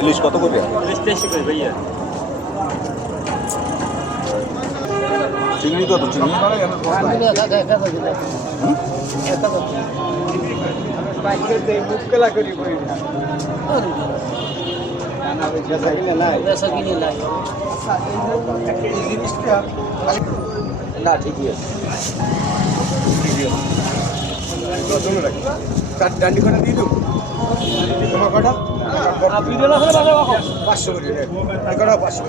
ইলিশ কত করে? ইলিশ 83 করে ভাইয়া। চিংড়ি কত চিংড়ি? না ঠিকই আছে। ডান্ডি কটা দিয়ে দেবো তোমার কটা 500 করে কটা 500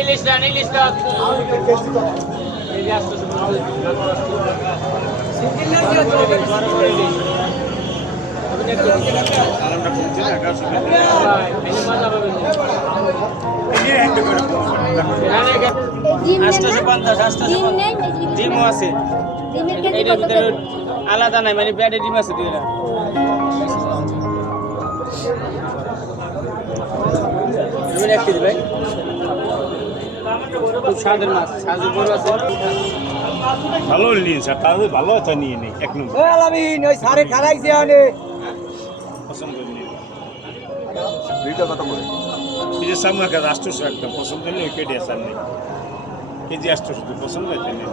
ইলিশ ডান ইলিশ ডান ডিমও আছে এটার ভিতরে আলাদা নাই মানে ব্যাডে ডিম আছে দুইটা এক কেজি ভাই খুব স্বাদের মাছ স্বাদের বড় আছে ভালো নিন স্যার তাহলে ভালো আছে নিয়ে নেই এক নম্বর ওই সারে খারাইছে আনে পছন্দ নিয়ে দুইটা কত করে? এই যে সামনে কাজ 800 একদম পছন্দ নিলে ওই কেটে আসার নেই কেজি 800 শুধু পছন্দ হয়েছে নেই